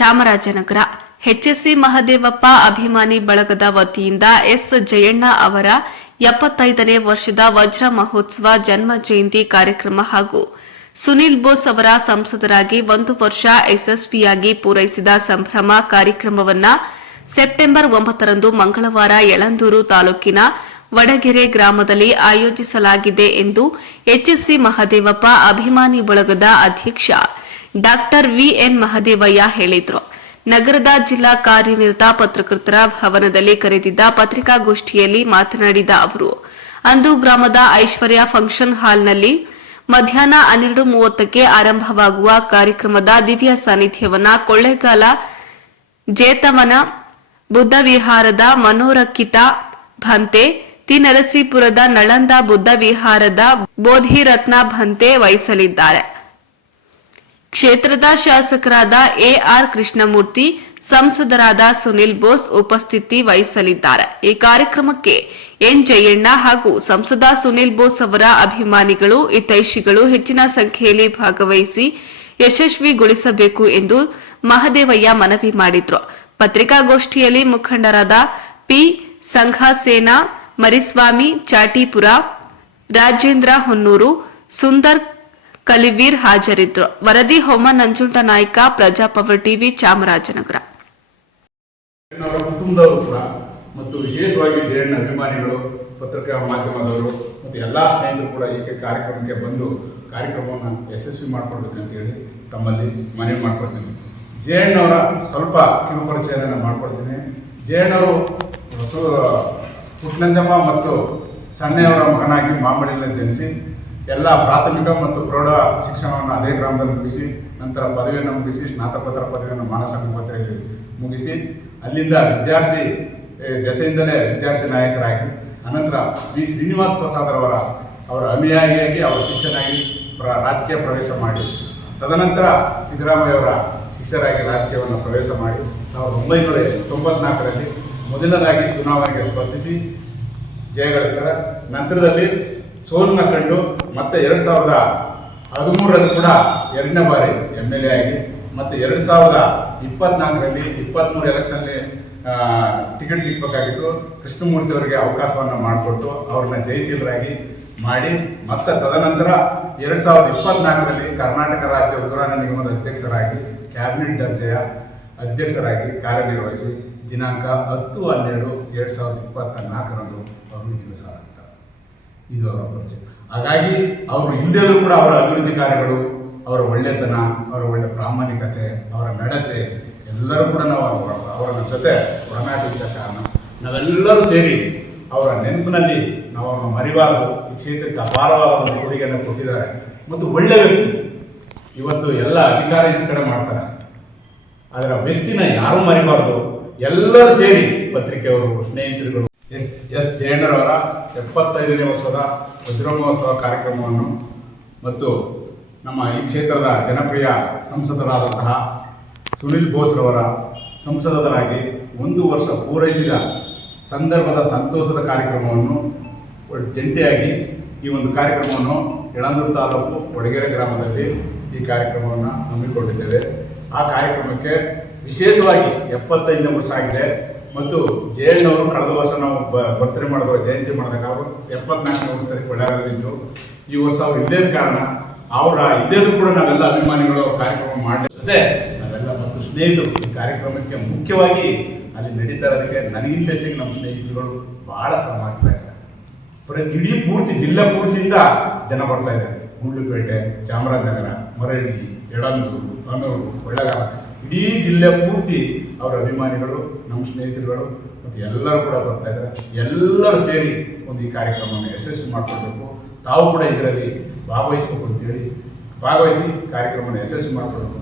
Chamarajanagar. HSC Mahadevappa ಅಭಿಮಾನಿ ಬಳಗದ ವತಿಯಿಂದ ಎಸ್. ಜಯಣ್ಣ ಅವರ ಎಪ್ಪತ್ತೈದನೇ ವರ್ಷದ ವಜ್ರ ಮಹೋತ್ಸವ ಜನ್ಮ ಜಯಂತಿ ಕಾರ್ಯಕ್ರಮ ಹಾಗೂ ಸುನಿಲ್ ಬೋಸ್ ಅವರ ಸಂಸದರಾಗಿ ಒಂದು ವರ್ಷ ಯಶಸ್ವಿಯಾಗಿ ಪೂರೈಸಿದ ಸಂಭ್ರಮ ಕಾರ್ಯಕ್ರಮವನ್ನ ಸೆಪ್ಟೆಂಬರ್ ಒಂಬತ್ತರಂದು ಮಂಗಳವಾರ ಯಳಂದೂರು ತಾಲೂಕಿನ ವಡಗೆರೆ ಗ್ರಾಮದಲ್ಲಿ ಆಯೋಜಿಸಲಾಗಿದೆ ಎಂದು ಎಚ್ಎಸ್ಸಿ ಮಹದೇವಪ್ಪ ಅಭಿಮಾನಿ ಬಳಗದ ಅಧ್ಯಕ್ಷ ಡಾಕ್ಟರ್ ವಿಎನ್ ಮಹದೇವಯ್ಯ ಹೇಳಿದರು. ನಗರದ ಜಿಲ್ಲಾ ಕಾರ್ಯನಿರತ ಪತ್ರಕರ್ತರ ಭವನದಲ್ಲಿ ಕರೆದಿದ್ದ ಪತ್ರಿಕಾಗೋಷ್ಠಿಯಲ್ಲಿ ಮಾತನಾಡಿದ ಅವರು, ಅಂದು ಗ್ರಾಮದ ಐಶ್ವರ್ಯ ಫಂಕ್ಷನ್ ಹಾಲ್ನಲ್ಲಿ ಮಧ್ಯಾಹ್ನ ಹನ್ನೆರಡು ಮೂವತ್ತಕ್ಕೆ ಆರಂಭವಾಗುವ ಕಾರ್ಯಕ್ರಮದ ದಿವ್ಯ ಸಾನ್ನಿಧ್ಯವನ್ನ ಕೊಳ್ಳೇಗಾಲ ಜೇತವನ ಬುದ್ಧ ವಿಹಾರದ ಮನೋರಕ್ಕಿತ ಭಂತೆ ತಿನರಸೀಪುರದ ನಳಂದ ಬುದ್ಧ ವಿಹಾರದ ಬೋಧಿರತ್ನ ಭಂತೆ ವಹಿಸಲಿದ್ದಾರೆ. ಕ್ಷೇತ್ರದ ಶಾಸಕರಾದ ಎಆರ್ ಕೃಷ್ಣಮೂರ್ತಿ, ಸಂಸದರಾದ ಸುನಿಲ್ ಬೋಸ್ ಉಪಸ್ಥಿತಿ ವಹಿಸಲಿದ್ದಾರೆ. ಈ ಕಾರ್ಯಕ್ರಮಕ್ಕೆ ಎನ್ ಜಯಣ್ಣ ಹಾಗೂ ಸಂಸದ ಸುನಿಲ್ ಬೋಸ್ ಅವರ ಅಭಿಮಾನಿಗಳು, ಹಿತೈಷಿಗಳು ಹೆಚ್ಚಿನ ಸಂಖ್ಯೆಯಲ್ಲಿ ಭಾಗವಹಿಸಿ ಯಶಸ್ವಿಗೊಳಿಸಬೇಕು ಎಂದು ಮಹದೇವಯ್ಯ ಮನವಿ ಮಾಡಿದ್ರು. ಪತ್ರಿಕಾಗೋಷ್ಠಿಯಲ್ಲಿ ಮುಖಂಡರಾದ ಪಿ ಸಂಘಸೇನಾ, ಮರಿಸ್ವಾಮಿ, ಚಾಟಿಪುರ, ರಾಜೇಂದ್ರ ಹೊನ್ನೂರು, ಸುಂದರ್ ಕಲಿವೀರ್ ಹಾಜರಿದ್ದರು ವರದಿ ಹೋಮ ನಂಜುಂಡ ನಾಯ್ಕ, ಪ್ರಜಾಪವರ್ ಟಿವಿ, ಚಾಮರಾಜನಗರ. ಕುಟುಂಬದವರು ಕೂಡ, ಮತ್ತು ವಿಶೇಷವಾಗಿ ಜಯಣ್ಣ ಅಭಿಮಾನಿಗಳು, ಪತ್ರಿಕಾ ಮಾಧ್ಯಮದವರು, ಮತ್ತು ಎಲ್ಲ ಸ್ನೇಹಿತರು ಕೂಡ ಈ ಕಾರ್ಯಕ್ರಮಕ್ಕೆ ಬಂದು ಕಾರ್ಯಕ್ರಮವನ್ನು ಯಶಸ್ವಿ ಮಾಡ್ಕೊಡ್ಬೇಕಂತ ಹೇಳಿ ತಮ್ಮಲ್ಲಿ ಮನವಿ ಮಾಡ್ಕೊಳ್ತೀನಿ. ಜಯಣ್ಣವರ ಸ್ವಲ್ಪ ಕಿರುಪರಿಚಯನ ಮಾಡ್ಕೊಡ್ತೀನಿ. ಜಯಣ್ಣವರು ಹೊಸ ಪುಟ್ನಂಜಮ್ಮ ಮತ್ತು ಸಣ್ಣಯವರ ಮಗನಾಗಿ ಮಾಮಡಿಯಲ್ಲಿ ಜನಿಸಿ ಎಲ್ಲ ಪ್ರಾಥಮಿಕ ಮತ್ತು ಪ್ರೌಢ ಶಿಕ್ಷಣವನ್ನು ಅದೇ ಗ್ರಾಮದಲ್ಲಿ ಮುಗಿಸಿ, ನಂತರ ಪದವಿಯನ್ನು ಮುಗಿಸಿ, ಸ್ನಾತಕೋತ್ತರ ಪದವಿಯನ್ನು ಮಾನಸ ಗಂಗೋತ್ರಿಯಲ್ಲಿ ಮುಗಿಸಿ, ಅಲ್ಲಿಂದ ವಿದ್ಯಾರ್ಥಿ ದೆಸೆಯಿಂದಲೇ ವಿದ್ಯಾರ್ಥಿ ನಾಯಕರಾಗಿ, ಅನಂತರ ವಿ. ಶ್ರೀನಿವಾಸ ಪ್ರಸಾದರವರ ಅವರ ಅನುಯಾಯಿಯಾಗಿ ಅವರ ಶಿಷ್ಯನಾಗಿ ಪ್ರ, ರಾಜಕೀಯ ಪ್ರವೇಶ ಮಾಡಿ, ತದನಂತರ ಸಿದ್ದರಾಮಯ್ಯವರ ಶಿಷ್ಯರಾಗಿ ರಾಜಕೀಯವನ್ನು ಪ್ರವೇಶ ಮಾಡಿ, ಸಾವಿರದ ಒಂಬೈನೂರ ತೊಂಬತ್ನಾಲ್ಕರಲ್ಲಿ ಮೊದಲನೇದಾಗಿ ಚುನಾವಣೆಗೆ ಸ್ಪರ್ಧಿಸಿ ಜಯಗಳಿಸ್ತಾರೆ ನಂತರದಲ್ಲಿ ಸೋಲನ್ನ ಕಂಡು ಮತ್ತೆ ಎರಡು ಸಾವಿರದ ಹದಿಮೂರರಲ್ಲಿ ಕೂಡ ಎರಡನೇ ಬಾರಿ ಎಂ ಎಲ್ ಎ ಆಗಿ, ಮತ್ತೆ ಎರಡು ಸಾವಿರದ ಇಪ್ಪತ್ನಾಲ್ಕರಲ್ಲಿ ಇಪ್ಪತ್ತ್ಮೂರು ಎಲೆಕ್ಷನ್ಲಿ ಟಿಕೆಟ್ ಸಿಗಬೇಕಾಗಿತ್ತು. ಕೃಷ್ಣಮೂರ್ತಿ ಅವರಿಗೆ ಅವಕಾಶವನ್ನು ಮಾಡಿಕೊಟ್ಟು ಅವ್ರನ್ನ ಜಯಶೀಲರಾಗಿ ಮಾಡಿ, ಮತ್ತೆ ತದನಂತರ ಎರಡು ಸಾವಿರದ ಇಪ್ಪತ್ನಾಲ್ಕರಲ್ಲಿ ಕರ್ನಾಟಕ ರಾಜ್ಯ ಉಗ್ರಾಣ ನಿಗಮದ ಅಧ್ಯಕ್ಷರಾಗಿ, ಕ್ಯಾಬಿನೆಟ್ ದರ್ಜೆಯ ಅಧ್ಯಕ್ಷರಾಗಿ ಕಾರ್ಯನಿರ್ವಹಿಸಿ ದಿನಾಂಕ ಹತ್ತು ಹನ್ನೆರಡು ಎರಡು ಸಾವಿರದ ಇಪ್ಪತ್ತ ನಾಲ್ಕರಂದು ಅವರು ದಿವಸ ಇದು ಅವರ ಪರಿಚಯ ಹಾಗಾಗಿ ಅವರು ಹಿಂದೆಲ್ಲೂ ಕೂಡ ಅವರ ಅಭಿವೃದ್ಧಿ ಕಾರ್ಯಗಳು, ಅವರ ಒಳ್ಳೆತನ, ಅವರ ಒಳ್ಳೆ ಪ್ರಾಮಾಣಿಕತೆ, ಅವರ ನಡತೆ, ಎಲ್ಲರೂ ಕೂಡ ನಾವು ಅವರ ಅವರ ಜೊತೆ ಒಡನಾಡಿದ್ದ ಕಾರಣ. ನಾವೆಲ್ಲರೂ ಸೇರಿ ಅವರ ನೆನಪಿನಲ್ಲಿ ನಾವು ಅವರನ್ನು ಮರಿಬಾರದು ಈ ಕ್ಷೇತ್ರಕ್ಕೆ ಅಪಾರವಾದ ಒಂದು ಕೊಡುಗೆಯನ್ನು ಕೊಟ್ಟಿದ್ದಾರೆ. ಮತ್ತು ಒಳ್ಳೆ ವ್ಯಕ್ತಿ. ಇವತ್ತು ಎಲ್ಲ ಅಧಿಕಾರ ಈ ಕಡೆ ಮಾಡ್ತಾರೆ. ಅದರ ವ್ಯಕ್ತಿನ ಯಾರು ಮರಿಬಾರ್ದು? ಎಲ್ಲರೂ ಸೇರಿ ಪತ್ರಿಕೆಯವರು, ಸ್ನೇಹಿತರುಗಳು ಎಸ್. ಅವರ ಎಪ್ಪತ್ತೈದನೇ ವರ್ಷದ ವಜ್ರಮಹೋತ್ಸವ ಕಾರ್ಯಕ್ರಮವನ್ನು ಮತ್ತು ನಮ್ಮ ಈ ಕ್ಷೇತ್ರದ ಜನಪ್ರಿಯ ಸಂಸದರಾದಂತಹ ಸುನಿಲ್ ಬೋಸ್ರವರ ಸಂಸದರಾಗಿ ಒಂದು ವರ್ಷ ಪೂರೈಸಿದ ಸಂದರ್ಭದ ಸಂತೋಷದ ಕಾರ್ಯಕ್ರಮವನ್ನು ಜಂಟಿಯಾಗಿ ಈ ಒಂದು ಕಾರ್ಯಕ್ರಮವನ್ನು ಯಳಂದೂರು ತಾಲೂಕು ವಡಗೆರೆ ಗ್ರಾಮದಲ್ಲಿ ಈ ಕಾರ್ಯಕ್ರಮವನ್ನು ಹಮ್ಮಿಕೊಂಡಿದ್ದೇವೆ. ಆ ಕಾರ್ಯಕ್ರಮಕ್ಕೆ ವಿಶೇಷವಾಗಿ ಎಪ್ಪತ್ತೈದನೇ ವರ್ಷ ಆಗಿದೆ. ಮತ್ತು ಜಯಣ್ಣವರು ಕಳೆದ ವರ್ಷ ನಾವು ಬರ್ತಡೇ ಮಾಡಿದ್ರು ಜಯಂತಿ ಮಾಡಿದಾಗ ಅವರು ಎಪ್ಪತ್ನಾಲ್ಕನೇ ವರ್ಷದಲ್ಲಿ ಕೊಳ್ಳಾಗಲಿದ್ದರು ಈ ವರ್ಷ ಅವ್ರು ಇಲ್ಲದ ಕಾರಣ ಅವರ ಇಲ್ಲೇದು ಕೂಡ ನಾವೆಲ್ಲ ಅಭಿಮಾನಿಗಳು ಕಾರ್ಯಕ್ರಮ ಮಾಡಿದ ಜೊತೆ ನಾವೆಲ್ಲ ಮತ್ತು ಸ್ನೇಹಿತರು, ಈ ಕಾರ್ಯಕ್ರಮಕ್ಕೆ ಮುಖ್ಯವಾಗಿ ಅಲ್ಲಿ ನಡೀತಾ ಇರೋದಕ್ಕೆ ನನಗಿಂತ ಹೆಚ್ಚಿಗೆ ನಮ್ಮ ಸ್ನೇಹಿತರುಗಳು ಬಹಳ ಶ್ರಮ ಆಗ್ತಾ ಇದ್ದಾರೆ. ಪ್ರತಿ ಇಡೀ ಪೂರ್ತಿ ಜಿಲ್ಲೆ ಪೂರ್ತಿಯಿಂದ ಜನ ಬರ್ತಾ ಇದ್ದಾರೆ. ಗುಂಡ್ಲುಪೇಟೆ, ಚಾಮರಾಜನಗರ ಮರಳಿ ಎಡಂದೂರು ಕನ್ನೂರು ಕೊಳ್ಳಗಾಲ ಇಡೀ ಜಿಲ್ಲೆ ಪೂರ್ತಿ ಅವರ ಅಭಿಮಾನಿಗಳು, ನಮ್ಮ ಸ್ನೇಹಿತರುಗಳು ಮತ್ತು ಎಲ್ಲರೂ ಕೂಡ ಬರ್ತಾ ಇದ್ದಾರೆ. ಎಲ್ಲರೂ ಸೇರಿ ಒಂದು ಈ ಕಾರ್ಯಕ್ರಮವನ್ನು ಯಶಸ್ವಿ ಮಾಡಿಕೊಳ್ಬೇಕು. ತಾವು ಕೂಡ ಇದರಲ್ಲಿ ಭಾಗವಹಿಸಬೇಕು ಅಂತೇಳಿ ಭಾಗವಹಿಸಿ ಕಾರ್ಯಕ್ರಮವನ್ನು ಯಶಸ್ವಿ ಮಾಡಿಕೊಳ್ಬೇಕು